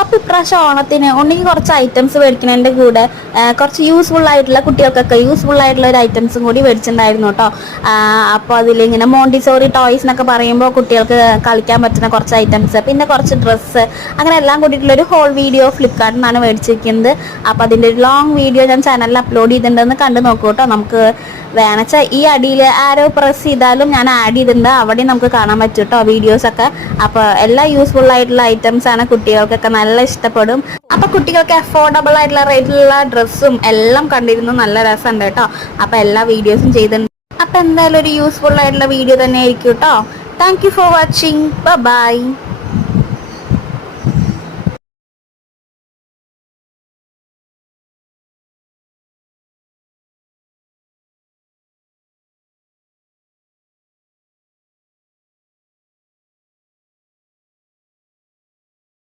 അപ്പോൾ ഇപ്രാവശ്യം ഓണത്തിന് ഉണ്ടെങ്കിൽ കുറച്ച് ഐറ്റംസ് മേടിക്കുന്നതിൻ്റെ കൂടെ കുറച്ച് യൂസ്ഫുൾ ആയിട്ടുള്ള കുട്ടികൾക്കൊക്കെ യൂസ്ഫുൾ ആയിട്ടുള്ള ഒരു ഐറ്റംസും കൂടി മേടിച്ചിട്ടുണ്ടായിരുന്നു കേട്ടോ. അപ്പോൾ അതിലിങ്ങനെ മോണ്ടിസോറി ടോയ്സ് എന്നൊക്കെ പറയുമ്പോൾ കുട്ടികൾക്ക് കളിക്കാൻ പറ്റുന്ന കുറച്ച് ഐറ്റംസ്, പിന്നെ കുറച്ച് ഡ്രസ്സ്, അങ്ങനെ എല്ലാം കൂടിയിട്ടുള്ളൊരു ഹോൾ വീഡിയോ ഫ്ലിപ്കാർട്ടിൽ നിന്നാണ് മേടിച്ചിരിക്കുന്നത്. അപ്പോൾ അതിൻ്റെ ഒരു ലോങ് വീഡിയോ ഞാൻ ചാനലിൽ അപ്ലോഡ് ചെയ്തിട്ടുണ്ടെന്ന് കണ്ടു നോക്കൂ കേട്ടോ. നമുക്ക് വേണമെച്ചാൽ ഈ അടിയിൽ ആരോ പ്രസ് ചെയ്താലും ഞാൻ ആഡ് ചെയ്തിട്ടുണ്ട്, അവിടെ നമുക്ക് കാണാൻ പറ്റും കേട്ടോ വീഡിയോസൊക്കെ. അപ്പോൾ എല്ലാ യൂസ്ഫുൾ ആയിട്ടുള്ള ഐറ്റംസ് ആണ്, കുട്ടികൾക്കൊക്കെ നല്ല ഇഷ്ടപ്പെടും. അപ്പോൾ കുട്ടികൾക്ക് അഫോർഡബിൾ ആയിട്ടുള്ള റേറ്റിലുള്ള ഡ്രസ്സും എല്ലാം കണ്ടിരുന്നു, നല്ല രസമുണ്ട് കേട്ടോ. അപ്പോൾ എല്ലാ വീഡിയോസും ചെയ്തിട്ടുണ്ട്. അപ്പോൾ എന്തായാലും ഒരു യൂസ്ഫുൾ ആയിട്ടുള്ള വീഡിയോ തന്നെ ആയിരിക്കും കേട്ടോ. Thank you for watching. By.